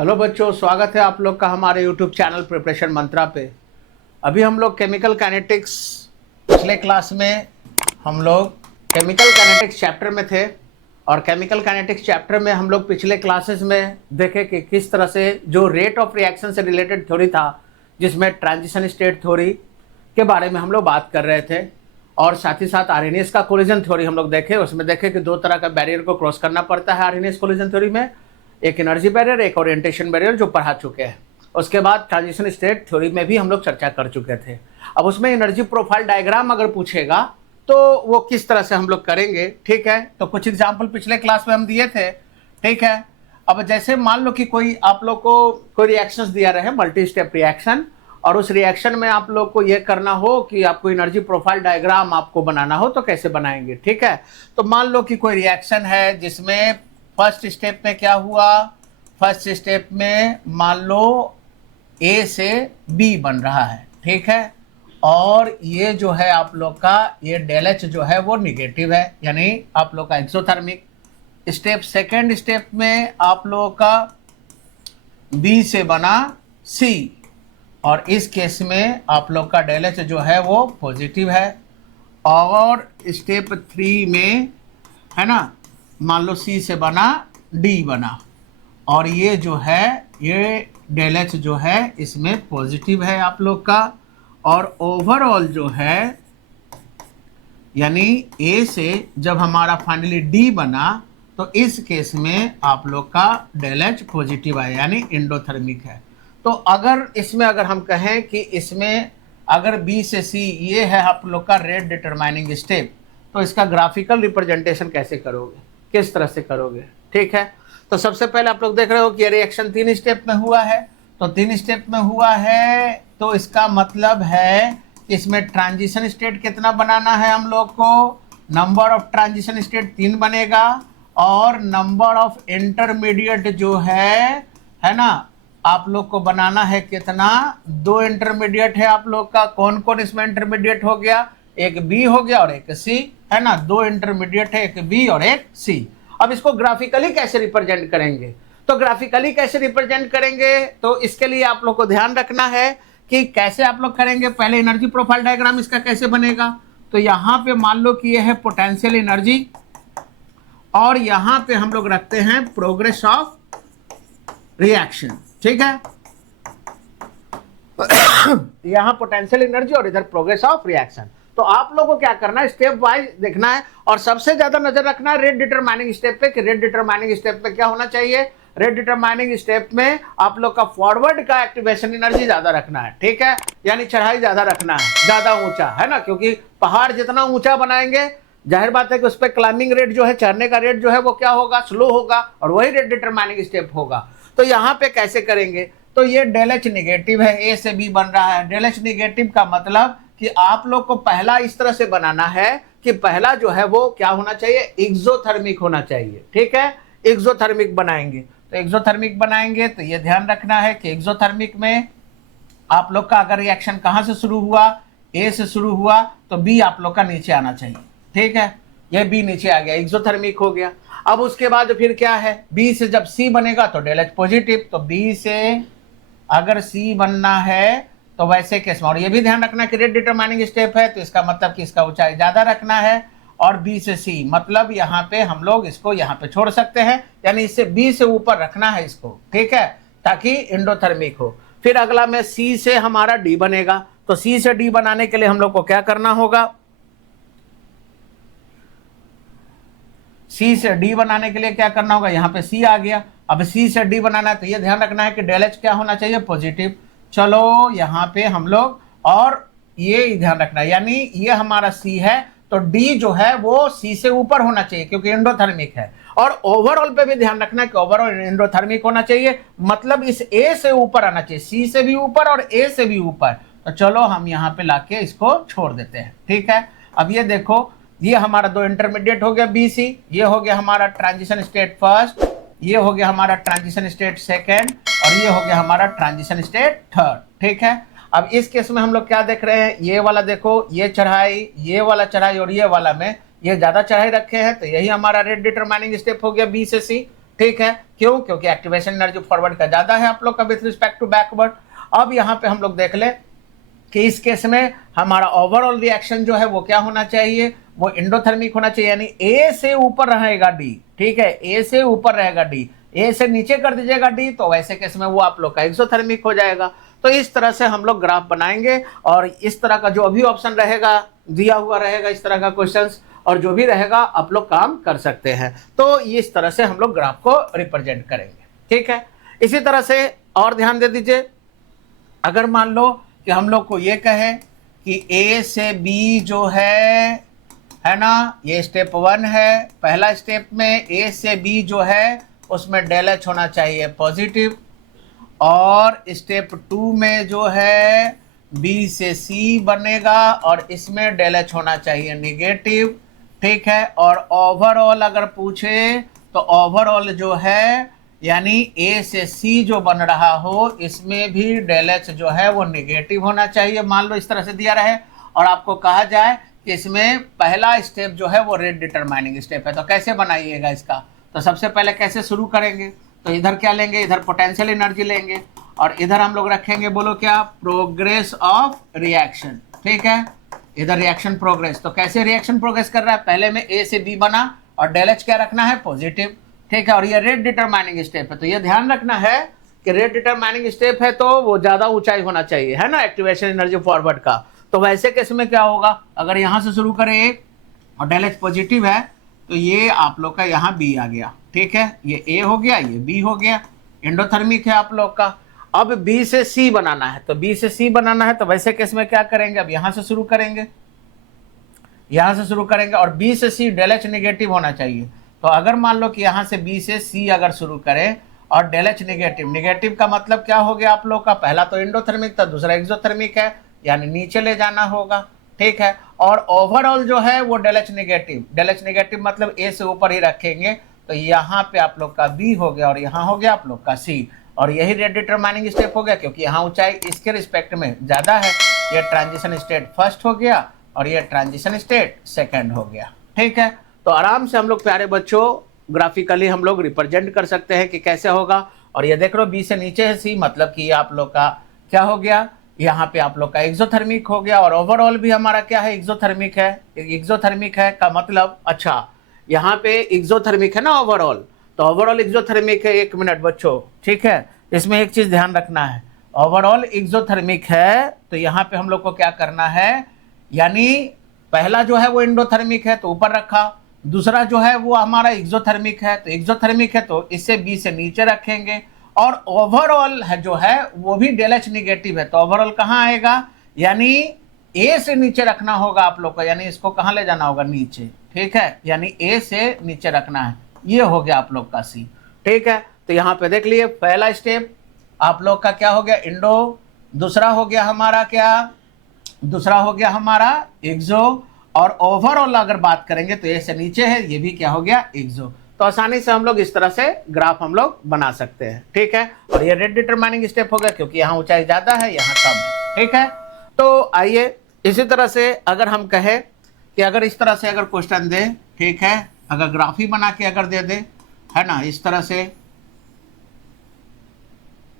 Hello बच्चों, स्वागत है आप लोग का हमारे यूट्यूब चैनल प्रिपरेशन मंत्रा पे। अभी हम लोग केमिकल काइनेटिक्स पिछले क्लास में हम लोग केमिकल काइनेटिक्स चैप्टर में थे और केमिकल काइनेटिक्स चैप्टर में हम लोग पिछले क्लासेस में देखे कि किस तरह से जो रेट ऑफ रिएक्शन से रिलेटेड थ्योरी था, जिसमें ट्रांजिशन स्टेट थ्योरी के बारे में हम लोग बात कर रहे थे और साथ ही साथ आरएनएस का कोलिजन थ्योरी हम लोग देखे। उसमें देखे कि दो तरह का बैरियर को क्रॉस करना पड़ता है आरएनएस कोलिजन थ्योरी में, एक एनर्जी बैरियर, एक ओरिएंटेशन बैरियर, जो पढ़ा चुके हैं। उसके बाद ट्रांजिशन स्टेट थ्योरी में भी हम लोग चर्चा कर चुके थे। अब उसमें एनर्जी प्रोफाइल डायग्राम अगर पूछेगा तो वो किस तरह से हम लोग करेंगे, ठीक है। तो कुछ एग्जाम्पल पिछले क्लास में हम दिए थे, ठीक है। अब जैसे मान लो कि कोई आप लोग को कोई रिएक्शंस दिया रहे, मल्टी स्टेप रिएक्शन, और उस रिएक्शन में आप लोग को ये करना हो कि आपको एनर्जी प्रोफाइल डायग्राम आपको बनाना हो, तो कैसे बनाएंगे, ठीक है। तो मान लो कि कोई रिएक्शन है जिसमें फर्स्ट स्टेप में क्या हुआ, फर्स्ट स्टेप में मान लो ए से बी बन रहा है, ठीक है। और ये जो है आप लोग का ये डेल एच जो है वो निगेटिव है, यानी आप लोग का एक्सोथर्मिक स्टेप। सेकेंड स्टेप में आप लोगों का बी से बना सी, और इस केस में आप लोग का डेल एच जो है वो पॉजिटिव है। और स्टेप 3 में है ना, मान लो सी से बना डी बना, और ये जो है ये डेल एच जो है इसमें पॉजिटिव है आप लोग का। और ओवरऑल जो है यानी ए से जब हमारा फाइनली डी बना तो इस केस में आप लोग का डेल एच पॉजिटिव है, यानी एंडोथर्मिक है। तो अगर इसमें अगर हम कहें कि इसमें अगर बी से सी ये है आप लोग का रेट डिटरमाइनिंग स्टेप, तो इसका ग्राफिकल रिप्रेजेंटेशन कैसे करोगे, किस तरह से करोगे, ठीक है। तो सबसे पहले आप लोग देख रहे हो कि ये रिएक्शन 3 स्टेप में हुआ है, तो 3 स्टेप में हुआ है तो इसका मतलब है इसमें ट्रांजिशन स्टेट कितना बनाना है हम लोग को, नंबर ऑफ ट्रांजिशन स्टेट 3 बनेगा, और नंबर ऑफ इंटरमीडिएट जो है ना, आप लोग को बनाना है कितना, 2 इंटरमीडिएट है आप लोग का। कौन कौन इसमें इंटरमीडिएट हो गया, एक बी हो गया और एक सी, है ना। 2 इंटरमीडिएट है, एक बी और एक सी। अब इसको ग्राफिकली कैसे रिप्रेजेंट करेंगे, तो ग्राफिकली कैसे रिप्रेजेंट करेंगे, तो इसके लिए आप लोग को ध्यान रखना है कि कैसे आप लोग करेंगे। पहले एनर्जी प्रोफाइल डायग्राम इसका कैसे बनेगा, तो यहां पे मान लो कि यह है पोटेंशियल एनर्जी, और यहां पे हम लोग रखते हैं प्रोग्रेस ऑफ रिएक्शन, ठीक है। यहां पोटेंशियल एनर्जी और इधर प्रोग्रेस ऑफ रिएक्शन। तो आप लोगों को क्या करना है, स्टेप वाइज देखना है, और सबसे ज्यादा नजर रखना है रेट डिटरमाइनिंग स्टेप पे कि रेट डिटरमाइनिंग स्टेप पे क्या होना चाहिए। रेट डिटरमाइनिंग स्टेप में आप लोग का फॉरवर्ड का एक्टिवेशन एनर्जी ज्यादा रखना है, ठीक है, यानी चढ़ाई ज्यादा रखना है, ज्यादा ऊंचा, है ना, क्योंकि पहाड़ जितना ऊंचा बनाएंगे जाहिर बात है कि उस पर क्लाइंबिंग रेट जो है, चढ़ने का रेट जो है वो क्या होगा, स्लो होगा, और वही रेट डिटरमाइनिंग स्टेप होगा। तो यहाँ पे कैसे करेंगे, तो ये डेल एच निगेटिव है, ए से बी बन रहा है। डेल एच निगेटिव का मतलब कि आप लोग को पहला इस तरह से बनाना है कि पहला जो है वो क्या होना चाहिए, एक्सोथर्मिक होना चाहिए, ठीक है। एक्सोथर्मिक बनाएंगे, तो एक्सोथर्मिक बनाएंगे तो ये ध्यान रखना है कि एक्सोथर्मिक में आप लोग का अगर रिएक्शन कहां से शुरू हुआ, ए से शुरू हुआ, तो बी आप लोग का नीचे आना चाहिए, ठीक है। ये बी नीचे आ गया, एक्सोथर्मिक हो गया। अब उसके बाद फिर क्या है, बी से जब सी बनेगा तो डेल एच पॉजिटिव, तो बी से अगर सी बनना है तो वैसे केस में, और ये भी ध्यान रखना कि रेट डिटरमाइनिंग स्टेप है तो इसका मतलब कि इसका ऊंचाई ज्यादा रखना है, और बी से सी मतलब यहाँ पे हम लोग इसको यहाँ पे छोड़ सकते हैं, यानी इससे बी से ऊपर रखना है इसको, ठीक है, ताकि एंडोथर्मिक हो। फिर अगला में सी से हमारा डी बनेगा, तो सी से डी बनाने के लिए हम लोग को क्या करना होगा, सी से डी बनाने के लिए क्या करना होगा, यहाँ पे सी आ गया। अब सी से डी बनाना है तो ये ध्यान रखना है कि डेल एच क्या होना चाहिए, पॉजिटिव। चलो यहाँ पे हम लोग, और ये ध्यान रखना है, यानी ये हमारा सी है तो डी जो है वो सी से ऊपर होना चाहिए क्योंकि एंडोथर्मिक है। और ओवरऑल पे भी ध्यान रखना है कि ओवरऑल एंडोथर्मिक होना चाहिए, मतलब इस ए से ऊपर आना चाहिए, सी से भी ऊपर और ए से भी ऊपर। तो चलो हम यहाँ पे लाके इसको छोड़ देते हैं, ठीक है। अब ये देखो, ये हमारा 2 इंटरमीडिएट हो गया बी सी, ये हो गया हमारा ट्रांजिशन स्टेट फर्स्ट, ये हो गया हमारा ट्रांजिशन स्टेट सेकेंड, और ये हो गया हमारा ट्रांजिशन स्टेट थर्ड, ठीक है। अब इस केस में हम लोग क्या देख रहे हैं, ये वाला देखो, ये चढ़ाई, ये वाला चढ़ाई, और ये वाला में ये ज्यादा चढ़ाई रखे हैं, तो यही हमारा रेट डिटरमाइनिंग स्टेप हो गया बी से सी, ठीक है, क्यों? क्योंकि एक्टिवेशन एनर्जी फॉरवर्ड का ज्यादा है आप लोग का विथ रिस्पेक्ट टू बैकवर्ड। अब यहाँ पे हम लोग देख ले कि इस केस में हमारा ओवरऑल रिएक्शन जो है वो क्या होना चाहिए, वो एंडोथर्मिक होना चाहिए, यानी ए से ऊपर रहेगा डी, ठीक है, ए से ऊपर रहेगा डी, ए से नीचे कर दीजिएगा डी, तो वैसे केस में वो आप लोग का एक्सोथर्मिक हो जाएगा। तो इस तरह से हम लोग ग्राफ बनाएंगे और इस तरह का जो अभी ऑप्शन रहेगा दिया हुआ रहेगा इस तरह का क्वेश्चंस, और जो भी रहेगा आप लोग काम कर सकते हैं। तो इस तरह से हम लोग ग्राफ को रिप्रेजेंट करेंगे, ठीक है। इसी तरह से और ध्यान दे दीजिए, अगर मान लो कि हम लोग को ये कहे कि ए से बी जो है ना, ये स्टेप 1 है, पहला स्टेप में ए से बी जो है उसमें डेल एच होना चाहिए पॉजिटिव, और स्टेप 2 में जो है बी से सी बनेगा और इसमें डेल एच होना चाहिए निगेटिव, ठीक है। और ओवरऑल अगर पूछे तो ओवरऑल जो है यानी ए से सी जो बन रहा हो इसमें भी डेल एच जो है वो निगेटिव होना चाहिए, मान लो इस तरह से दिया रहे, और आपको कहा जाए कि इसमें पहला स्टेप जो है वो रेट डिटरमाइनिंग स्टेप है। तो कैसे बनाइएगा इसका, तो सबसे पहले कैसे शुरू करेंगे, तो इधर क्या लेंगे, इधर पोटेंशियल एनर्जी लेंगे और इधर हम लोग रखेंगे, बोलो क्या, प्रोग्रेस ऑफ रिएक्शन, ठीक है, इधर रिएक्शन प्रोग्रेस। तो कैसे रिएक्शन प्रोग्रेस कर रहा है, पहले में ए से बी बना और डेल एच क्या रखना है, पॉजिटिव, ठीक है। और ये रेट डिटरमाइनिंग स्टेप है, तो ये ध्यान रखना है कि रेट डिटरमाइनिंग स्टेप है तो वो ज्यादा ऊंचाई होना चाहिए, है ना, एक्टिवेशन एनर्जी फॉरवर्ड का। तो वैसे केस में क्या होगा, अगर यहाँ से शुरू करें ए और डेल एच पॉजिटिव है तो ये आप लोग का यहाँ बी आ गया, ठीक है, ये ए हो गया, ये बी हो गया, एंडोथर्मिक है आप लोग का। अब बी से सी बनाना है, तो बी से सी बनाना है तो वैसे केस में क्या करेंगे, अब यहाँ से शुरू करेंगे, यहाँ से शुरू करेंगे और बी से सी डेल एच निगेटिव होना चाहिए। तो अगर मान लो कि यहाँ से बी से सी अगर शुरू करें और डेल एच निगेटिव, निगेटिव का मतलब क्या हो गया आप लोग का, पहला तो एंडोथर्मिक था, दूसरा एक्सोथर्मिक है, यानी नीचे ले जाना होगा, ठीक है। और ओवरऑल जो है वो del H negative, del H negative मतलब ए से ऊपर ही रखेंगे, तो यहाँ पे आप लोग का बी हो गया और यहाँ हो गया आप लोग का सी, और यही रेट डिटरमाइनिंग स्टेप हो गया क्योंकि यहाँ ऊंचाई इसके रिस्पेक्ट में ज्यादा है। ये ट्रांजिशन स्टेट फर्स्ट हो गया और ये ट्रांजिशन स्टेट सेकंड हो गया, ठीक है। तो आराम से हम लोग प्यारे बच्चों ग्राफिकली हम लोग रिप्रेजेंट कर सकते हैं कि कैसे होगा। और ये देख लो बी से नीचे है सी, मतलब कि आप लोग का क्या हो गया, यहाँ पे आप लोग का एक्सोथर्मिक हो गया, और ओवरऑल भी हमारा क्या है, एक्सोथर्मिक है। एक्सोथर्मिक है का मतलब, अच्छा यहाँ पे एक्सोथर्मिक है ना ओवरऑल, तो ओवरऑल एक्सोथर्मिक है, एक मिनट बच्चों, ठीक है, इसमें एक चीज ध्यान रखना है, ओवरऑल एक्सोथर्मिक है तो यहाँ पे हम लोग को क्या करना है, यानी पहला जो है वो एंडोथर्मिक है तो ऊपर रखा, दूसरा जो है वो हमारा एक्सोथर्मिक है, तो एक्सोथर्मिक है तो इससे बी से नीचे रखेंगे, और ओवरऑल है जो है वो भी डेल एच निगेटिव है, तो ओवरऑल कहाँ आएगा, यानी ए से नीचे रखना होगा आप लोग को, यानी इसको कहाँ ले जाना होगा, नीचे, ठीक है, यानी ए से नीचे रखना है, ये हो गया आप लोग का सी, ठीक है। तो यहाँ पे देख लिए पहला स्टेप आप लोग का क्या हो गया, इंडो, दूसरा हो गया हमारा क्या, दूसरा हो गया हमारा एक्सो, और ओवरऑल अगर बात करेंगे तो ए से नीचे है, ये भी क्या हो गया, एक्सो। तो आसानी से हम लोग इस तरह से ग्राफ हम लोग बना सकते हैं, ठीक है। और ये रेट डिटरमाइनिंग स्टेप हो गया क्योंकि यहाँ ऊंचाई ज्यादा है, यहाँ कम है, ठीक है। तो आइए इसी तरह से अगर हम कहें कि अगर इस तरह से अगर क्वेश्चन दे, ठीक है, अगर ग्राफ ही बना के अगर दे दे, है ना, इस तरह से,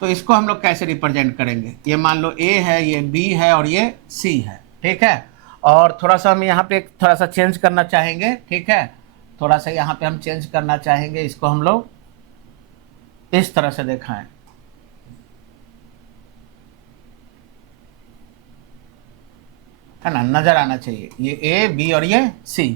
तो इसको हम लोग कैसे रिप्रेजेंट करेंगे, ये मान लो ए है, ये बी है और ये सी है, ठीक है। और थोड़ा सा हम यहाँ पे थोड़ा सा चेंज करना चाहेंगे, ठीक है, थोड़ा सा यहाँ पे हम चेंज करना चाहेंगे, इसको हम लोग इस तरह से दिखाएं, है ना, नजर आना चाहिए, ये ए बी और ये सी,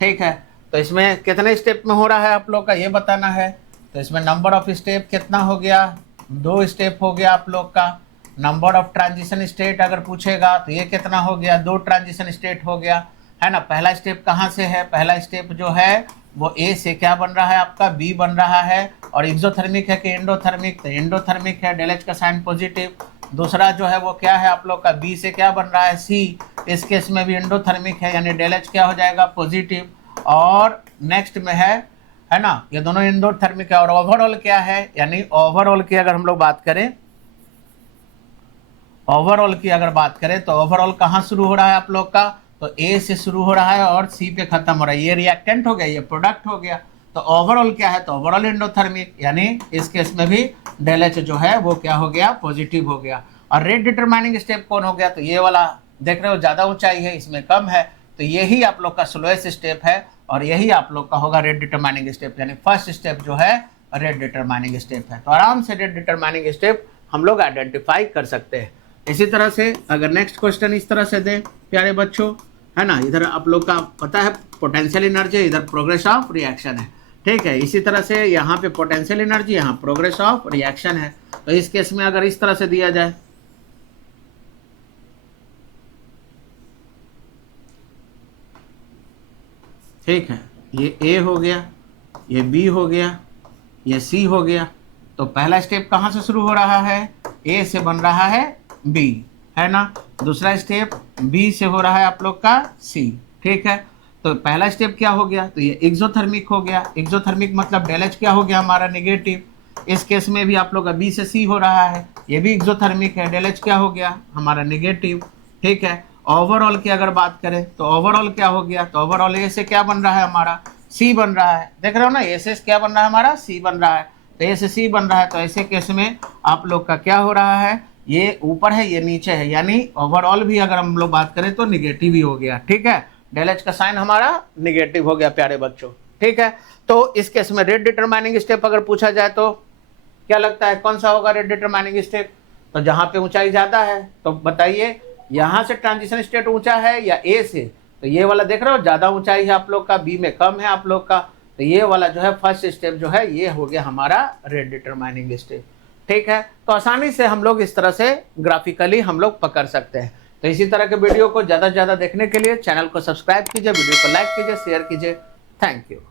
ठीक है। तो इसमें कितने स्टेप में हो रहा है आप लोग का ये बताना है, तो इसमें नंबर ऑफ स्टेप कितना हो गया, 2 स्टेप हो गया आप लोग का। नंबर ऑफ ट्रांजिशन स्टेट अगर पूछेगा तो ये कितना हो गया, 2 ट्रांजिशन स्टेट हो गया, है ना। पहला स्टेप कहाँ से है, पहला स्टेप जो है वो ए से क्या बन रहा है आपका, बी बन रहा है, और एक्सोथर्मिक है कि एंडोथर्मिक, तो एंडोथर्मिक है, डेल एच का साइन पॉजिटिव। दूसरा जो है वो क्या है आप लोग का, बी से क्या बन रहा है, सी, इस केस में भी एंडोथर्मिक है, यानी डेल एच क्या हो जाएगा, पॉजिटिव। और नेक्स्ट में है ना, ये दोनों एंडोथर्मिक है। और ओवरऑल क्या है, यानी ओवरऑल की अगर हम लोग बात करें, ओवरऑल की अगर बात करें तो ओवरऑल कहाँ शुरू हो रहा है आप लोग का, तो ए से शुरू हो रहा है और सी पे खत्म हो रहा है, ये रिएक्टेंट हो गया, ये प्रोडक्ट हो गया, तो ओवरऑल क्या है, तो ओवरऑल एंडोथर्मिक, यानी इस केस में भी डेल एच जो है वो क्या हो गया, पॉजिटिव हो गया। और रेट डिटरमाइनिंग स्टेप कौन हो गया, तो ये वाला देख रहे हो ज़्यादा ऊंचाई है, इसमें कम है, तो यही आप लोग का स्लोएस्ट स्टेप है और यही आप लोग का होगा रेट डिटरमाइनिंग स्टेप, यानी फर्स्ट स्टेप जो है रेट डिटरमाइनिंग स्टेप है। तो आराम से रेट डिटरमाइनिंग स्टेप हम लोग आइडेंटिफाई कर सकते हैं। इसी तरह से अगर नेक्स्ट क्वेश्चन इस तरह से दें प्यारे बच्चों, है ना, इधर आप लोग का पता है पोटेंशियल एनर्जी, इधर प्रोग्रेस ऑफ रिएक्शन है, ठीक है। इसी तरह से यहाँ पे पोटेंशियल एनर्जी, यहाँ प्रोग्रेस ऑफ रिएक्शन है। तो इस केस में अगर इस तरह से दिया जाए, ठीक है, ये ए हो गया, ये बी हो गया, ये सी हो गया। तो पहला स्टेप कहाँ से शुरू हो रहा है, ए से बन रहा है बी, है ना। दूसरा स्टेप बी से हो रहा है आप लोग का सी, ठीक है। तो पहला स्टेप क्या हो गया, तो ये एक्सोथर्मिक हो गया। एक्सोथर्मिक मतलब डेल एच क्या हो गया हमारा, नेगेटिव। इस केस में भी आप लोग का बी से सी हो रहा है, ये भी एक्सोथर्मिक है, डेल एच क्या हो गया हमारा, नेगेटिव, ठीक है। ओवरऑल की अगर बात करें तो ओवरऑल क्या हो गया, तो ओवरऑल ए से क्या बन रहा है हमारा, सी बन रहा है, देख रहे हो ना, ए से क्या बन रहा है हमारा, सी बन रहा है। तो ए से सी बन रहा है, तो ऐसे केस में आप लोग का क्या हो रहा है, ये ऊपर है ये नीचे है, यानी ओवरऑल भी अगर हम लोग बात करें तो निगेटिव ही हो गया, ठीक है। डेल एच का साइन हमारा निगेटिव हो गया प्यारे बच्चों, ठीक है। तो इस केस में रेट डिटरमाइनिंग स्टेप अगर पूछा जाए तो क्या लगता है कौन सा होगा रेट डिटरमाइनिंग स्टेप, तो जहाँ पे ऊंचाई ज़्यादा है, तो बताइए यहाँ से ट्रांजिशन स्टेट ऊंचा है या ए से, तो ये वाला देख रहे हो ज़्यादा ऊंचाई है आप लोग का, बी में कम है आप लोग का, तो ये वाला जो है फर्स्ट स्टेप जो है ये हो गया हमारा रेट डिटरमाइनिंग स्टेप, ठीक है। तो आसानी से हम लोग इस तरह से ग्राफिकली हम लोग पकड़ सकते हैं। तो इसी तरह के वीडियो को ज़्यादा से ज़्यादा देखने के लिए चैनल को सब्सक्राइब कीजिए, वीडियो को लाइक कीजिए, शेयर कीजिए। Thank you.